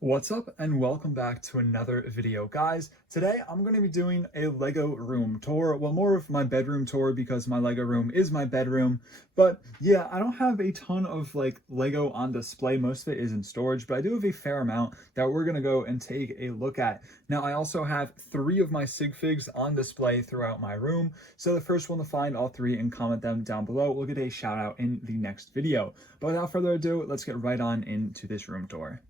What's up and welcome back to another video, guys. Today I'm going to be doing a Lego room tour. Well, more of my bedroom tour because my Lego room is my bedroom. But yeah, I don't have a ton of Lego on display. Most of it is in storage, but I do have a fair amount that we're going to go and take a look at. Now, I also have 3 of my sig figs on display throughout my room. So the first one to find all 3 and comment them down below will get a shout out in the next video. But without further ado, let's get right on into this room tour.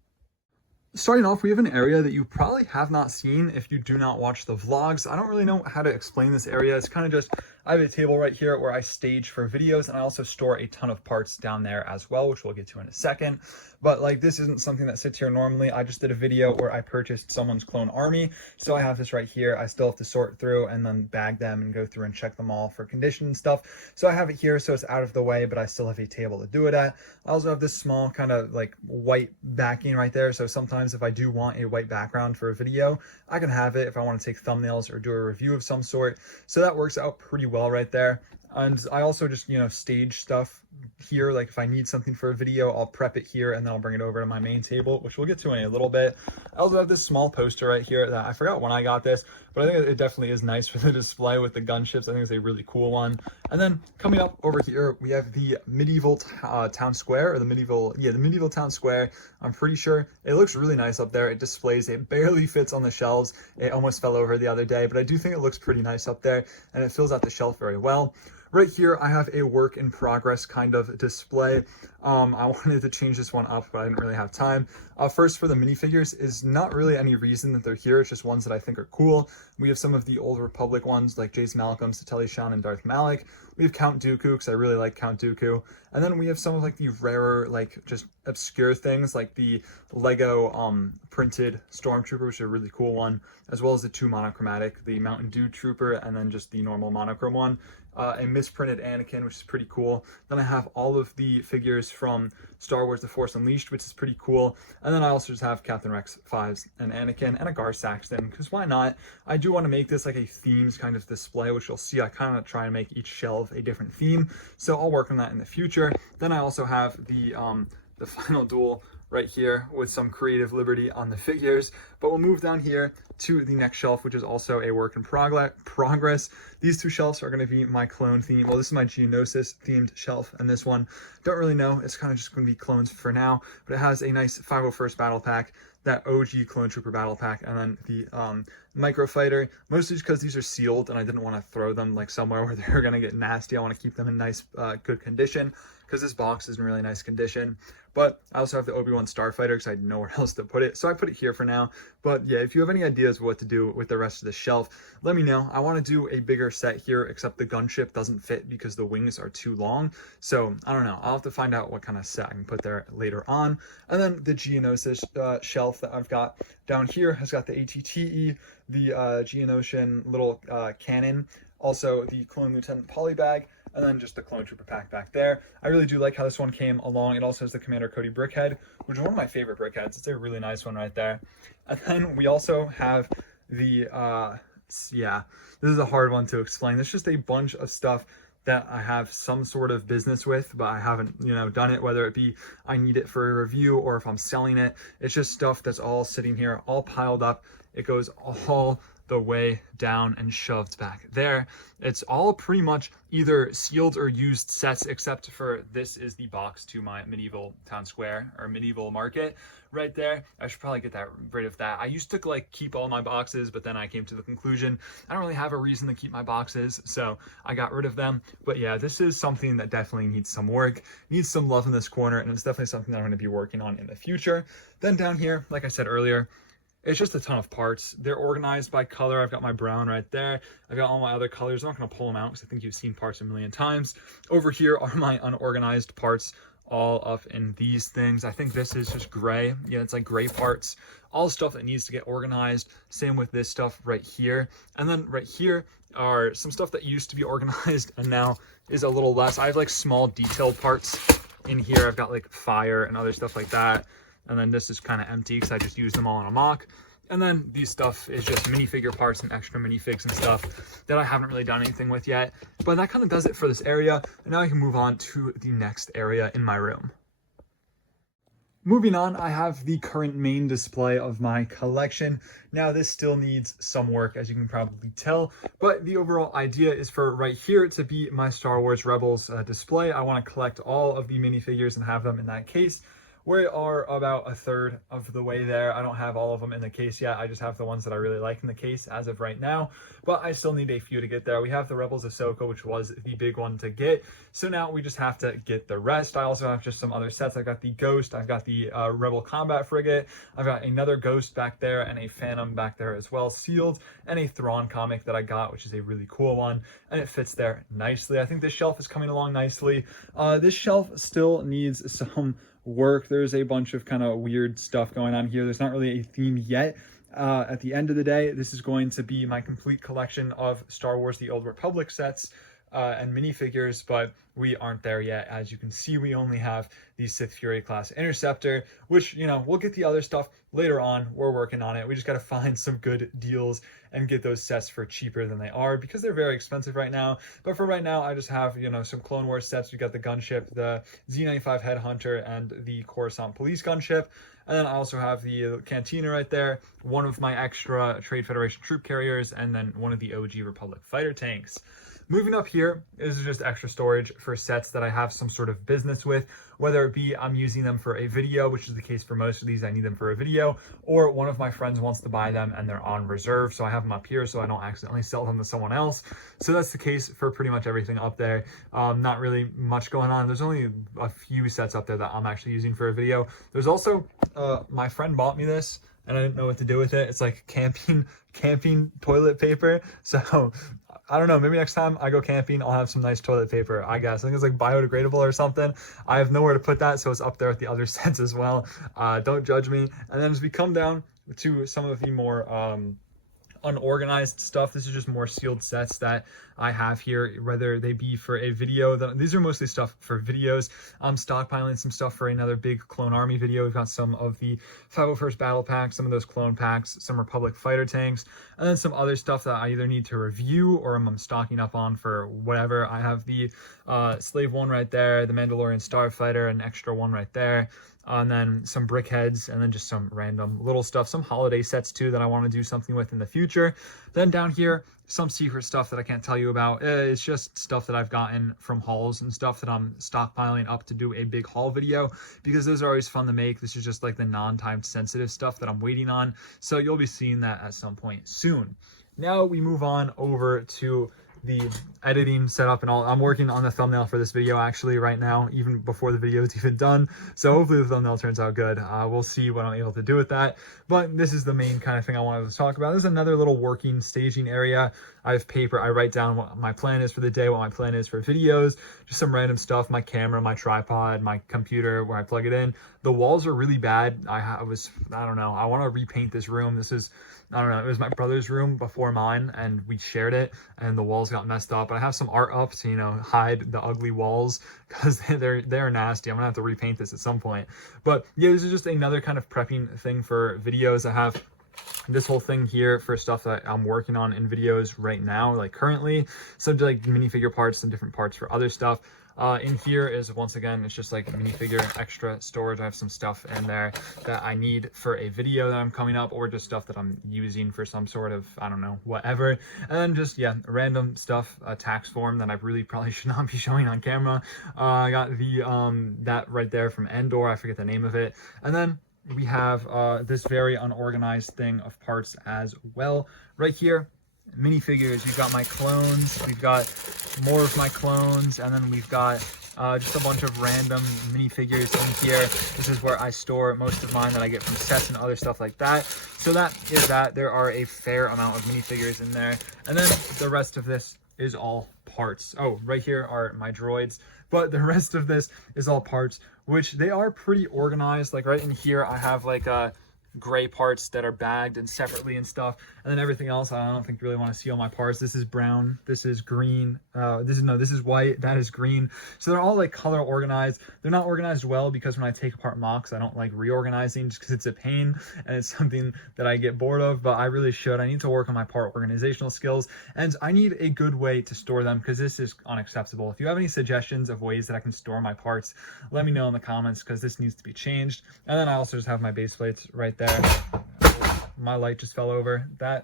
Starting off, we have an area that you probably have not seen if you do not watch the vlogs. I don't really know how to explain this area. It's kind of just, I have a table right here where I stage for videos, and I also store a ton of parts down there as well, which we'll get to in a second. But this isn't something that sits here normally. I just did a video where I purchased someone's clone army. So I have this right here. I still have to sort through and then bag them and go through and check them all for condition and stuff. So I have it here so it's out of the way, but I still have a table to do it at. I also have this small kind of white backing right there. So sometimes if I do want a white background for a video, I can have it if I want to take thumbnails or do a review of some sort. So that works out pretty well right there. And I also just, stage stuff here. Like if I need something for a video, I'll prep it here and then I'll bring it over to my main table, which we'll get to in a little bit. I also have this small poster right here that I forgot when I got this, but I think it definitely is nice for the display with the gunships. I think it's a really cool one. And then coming up over here, we have the medieval town square, or the medieval town square. I'm pretty sure it looks really nice up there. It displays, it barely fits on the shelves. It almost fell over the other day, but I do think it looks pretty nice up there and it fills out the shelf very well. Right here, I have a work in progress kind of display. I wanted to change this one up, but I didn't really have time. First, for the minifigures, is not really any reason that they're here. It's just ones that I think are cool. We have some of the Old Republic ones, like Jace Malcolm, Sateli Shan, and Darth Malik. We have Count Dooku, because I really like Count Dooku. And then we have some of the rarer, just obscure things, like the Lego printed Stormtrooper, which is a really cool one, as well as the 2 monochromatic, the Mountain Dew Trooper, and then just the normal monochrome one. A misprinted Anakin, which is pretty cool. Then I have all of the figures from Star Wars The Force Unleashed, which is pretty cool. And then I also just have Captain Rex 5s and Anakin and a Gar Saxton, because why not? I do want to make this like a themes kind of display, which you'll see I kind of try and make each shelf a different theme. So I'll work on that in the future. Then I also have the final duel right here with some creative liberty on the figures. But we'll move down here to the next shelf, which is also a work in progress. These 2 shelves are going to be my clone theme. Well, this is my Geonosis themed shelf, and this one, don't really know. It's kind of just going to be clones for now, but it has a nice 501st battle pack, that OG Clone Trooper battle pack, and then the micro fighter, mostly just because these are sealed and I didn't want to throw them somewhere where they're going to get nasty. I want to keep them in nice, good condition, because this box is in really nice condition. But I also have the Obi-Wan Starfighter because I had nowhere else to put it, so I put it here for now. But yeah, if you have any ideas of what to do with the rest of the shelf, let me know. I want to do a bigger set here, except the gunship doesn't fit because the wings are too long. So I don't know. I'll have to find out what kind of set I can put there later on. And then the Geonosis shelf that I've got down here has got the ATTE, the Geonosian little cannon, also the Clone Lieutenant Polybag, and then just the Clone Trooper pack back there. I really do like how this one came along. It also has the Commander Cody Brickhead, which is one of my favorite brickheads. It's a really nice one right there. And then we also have the, yeah, this is a hard one to explain. There's just a bunch of stuff that I have some sort of business with, but I haven't, done it, whether it be I need it for a review or if I'm selling it. It's just stuff that's all sitting here, all piled up. It goes all the way down and shoved back there. It's all pretty much either sealed or used sets, except for this is the box to my medieval town square, or medieval market right there. I should probably get rid of that. I used to keep all my boxes, but then I came to the conclusion I don't really have a reason to keep my boxes, so I got rid of them. But yeah, this is something that definitely needs some work, needs some love in this corner, and it's definitely something that I'm going to be working on in the future. Then down here, like I said earlier, it's just a ton of parts. They're organized by color. I've got my brown right there. I've got all my other colors. I'm not going to pull them out because I think you've seen parts a million times. Over here are my unorganized parts, all up in these things. I think this is just gray. Yeah, it's like gray parts. All stuff that needs to get organized. Same with this stuff right here. And then right here are some stuff that used to be organized and now is a little less. I have small detailed parts in here. I've got fire and other stuff like that. And then this is kind of empty because I just used them all in a mock. And then these stuff is just minifigure parts and extra minifigs and stuff that I haven't really done anything with yet. But that kind of does it for this area. And now I can move on to the next area in my room. Moving on, I have the current main display of my collection. Now, this still needs some work, as you can probably tell, but the overall idea is for right here to be my Star Wars Rebels display. I want to collect all of the minifigures and have them in that case. We are about a third of the way there. I don't have all of them in the case yet. I just have the ones that I really like in the case as of right now, but I still need a few to get there. We have the Rebels Ahsoka, which was the big one to get. So now we just have to get the rest. I also have just some other sets. I've got the Ghost, I've got the Rebel Combat Frigate, I've got another Ghost back there and a Phantom back there as well, sealed, and a Thrawn comic that I got, which is a really cool one, and it fits there nicely. I think this shelf is coming along nicely. This shelf still needs some work. There's a bunch of kind of weird stuff going on here. There's not really a theme yet. At the end of the day, this is going to be my complete collection of Star Wars The Old Republic sets and minifigures, but we aren't there yet. As you can see, we only have the Sith Fury class Interceptor, which, you know, we'll get the other stuff later on. We're working on it. We just got to find some good deals and get those sets for cheaper than they are, because they're very expensive right now. But for right now, I just have, you know, some Clone Wars sets. We got the gunship, the Z95 Headhunter, and the Coruscant Police gunship. And then I also have the Cantina right there, one of my extra Trade Federation troop carriers, and then one of the OG Republic fighter tanks. Moving up here is just extra storage for sets that I have some sort of business with, whether it be I'm using them for a video, which is the case for most of these, I need them for a video, or one of my friends wants to buy them and they're on reserve, so I have them up here so I don't accidentally sell them to someone else. So that's the case for pretty much everything up there. Not really much going on. There's only a few sets up there that I'm actually using for a video. There's also, my friend bought me this, and I didn't know what to do with it. It's like camping toilet paper. So I don't know, maybe next time I go camping, I'll have some nice toilet paper, I guess. I think it's like biodegradable or something. I have nowhere to put that, so it's up there with the other sets as well. Don't judge me. And then as we come down to some of the more unorganized stuff, this is just more sealed sets that I have here, whether they be for a video. These are mostly stuff for videos. I'm stockpiling some stuff for another big Clone Army video. We've got some of the 501st Battle Packs, some of those clone packs, some Republic fighter tanks, and then some other stuff that I either need to review or I'm stocking up on for whatever. I have the Slave one right there, the Mandalorian Starfighter, an extra one right there, and then some brickheads, and then just some random little stuff, some holiday sets too that I want to do something with in the future. Then down here, some secret stuff that I can't tell you about. It's just stuff that I've gotten from hauls and stuff that I'm stockpiling up to do a big haul video, because those are always fun to make. This is just like the non-time sensitive stuff that I'm waiting on, so you'll be seeing that at some point soon. Now we move on over to the editing setup and all. I'm working on the thumbnail for this video actually right now, even before the video is even done, so hopefully the thumbnail turns out good. We'll see what I'm able to do with that, but this is the main kind of thing I wanted to talk about. There's another little working staging area. I have paper. I write down what my plan is for the day, what my plan is for videos, just some random stuff, my camera, my tripod, my computer, where I plug it in. The walls are really bad. I don't know, I want to repaint this room. This is, I don't know, it was my brother's room before mine, and we shared it, and the walls got messed up. But I have some art up to, you know, hide the ugly walls, because they're nasty. I'm gonna have to repaint this at some point. But yeah, this is just another kind of prepping thing for videos. I have this whole thing here for stuff that I'm working on in videos right now, like currently. So like minifigure parts and different parts for other stuff. In here is, once again, it's just like minifigure extra storage. I have some stuff in there that I need for a video that I'm coming up, or just stuff that I'm using for some sort of, I don't know, whatever. And then just, yeah, random stuff, a tax form that I really probably should not be showing on camera. I got the that right there from Endor, I forget the name of it. And then we have this very unorganized thing of parts as well. Right here, minifigures. We've got my clones, we've got more of my clones, and then we've got just a bunch of random minifigures in here. This is where I store most of mine that I get from sets and other stuff like that. So that is that. There are a fair amount of minifigures in there, and then the rest of this is all parts. Oh, right here are my droids, but the rest of this is all parts, which they are pretty organized. Like right in here, I have like gray parts that are bagged and separately and stuff. And then everything else, I don't think you really want to see all my parts. This is brown, this is green, this is white, that is green. So they're all like color organized. They're not organized well because when I take apart mocks, I don't like reorganizing just because it's a pain and it's something that I get bored of, but I really should. I need to work on my part organizational skills, and I need a good way to store them because this is unacceptable. If you have any suggestions of ways that I can store my parts, let me know in the comments because this needs to be changed. And then I also just have my base plates right there. My light just fell over. That's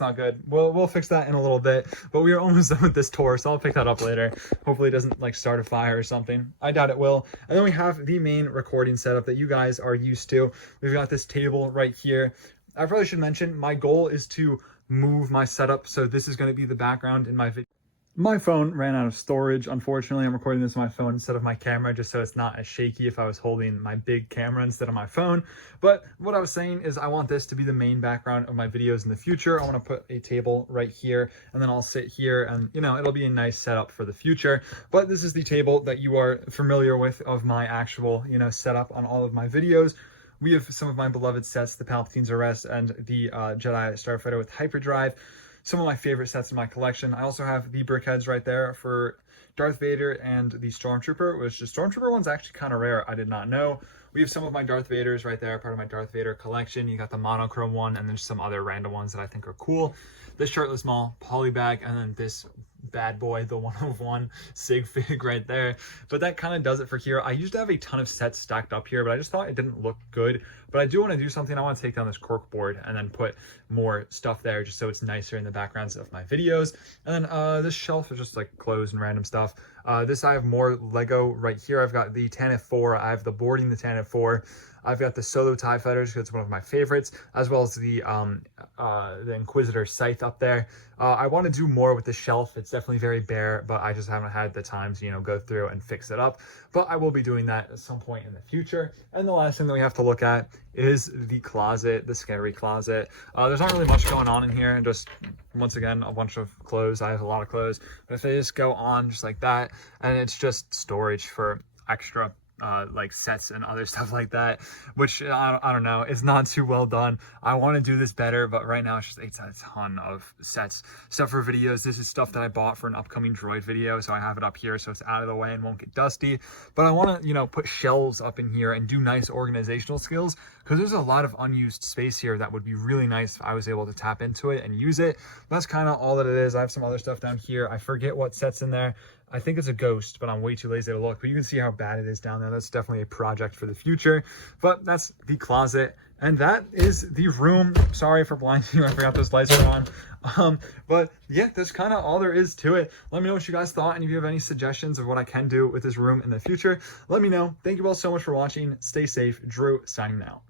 not good. We'll fix that in a little bit, but we are almost done with this tour, so I'll pick that up later. Hopefully it doesn't like start a fire or something. I doubt it will. And then we have the main recording setup that you guys are used to. We've got this table right here. I probably should mention my goal is to move my setup, so this is going to be the background in my video. My phone ran out of storage. Unfortunately, I'm recording this on my phone instead of my camera, just so it's not as shaky if I was holding my big camera instead of my phone. But what I was saying is I want this to be the main background of my videos in the future. I want to put a table right here, and then I'll sit here, and it'll be a nice setup for the future. But this is the table that you are familiar with of my actual, setup on all of my videos. We have some of my beloved sets, the Palpatine's Arrest and the Jedi Starfighter with Hyperdrive. Some of my favorite sets in my collection. I also have the brickheads right there for Darth Vader and the Stormtrooper, which the Stormtrooper one's actually kind of rare. I did not know. We have some of my Darth Vaders right there, part of my Darth Vader collection. You got the monochrome one and then some other random ones that I think are cool. This shirtless Maul, poly bag, and then this bad boy, the 1/1 sig fig right there. But that kind of does it for here. I used to have a ton of sets stacked up here, but I just thought it didn't look good. But I do want to do something. I want to take down this cork board and then put more stuff there just so it's nicer in the backgrounds of my videos. And then this shelf is just like clothes and random stuff. This I have more Lego right here. I've got the Tantive 4. I have the boarding the Tantive 4. I've got the Solo TIE Fighters because it's one of my favorites, as well as the Inquisitor Scythe up there. I want to do more with the shelf. It's definitely very bare, but I just haven't had the time to, go through and fix it up. But I will be doing that at some point in the future. And the last thing that we have to look at is the closet, the scary closet. There's not really much going on in here, and just, once again, a bunch of clothes. I have a lot of clothes, but if they just go on just like that, and it's just storage for extra like sets and other stuff like that, which I don't know, it's not too well done. I want to do this better, but right now it's a ton of sets, stuff for videos. This is stuff that I bought for an upcoming droid video, so I have it up here so it's out of the way and won't get dusty. But I want to put shelves up in here and do nice organizational skills, because there's a lot of unused space here that would be really nice if I was able to tap into it and use it. That's kind of all that it is. I have some other stuff down here. I forget what set's in there. I think it's a ghost, but I'm way too lazy to look. But you can see how bad it is down there. That's definitely a project for the future. But that's the closet. And that is the room. Sorry for blinding you. I forgot those lights were on. But yeah, that's kind of all there is to it. Let me know what you guys thought. And if you have any suggestions of what I can do with this room in the future, let me know. Thank you all so much for watching. Stay safe. Drew signing out.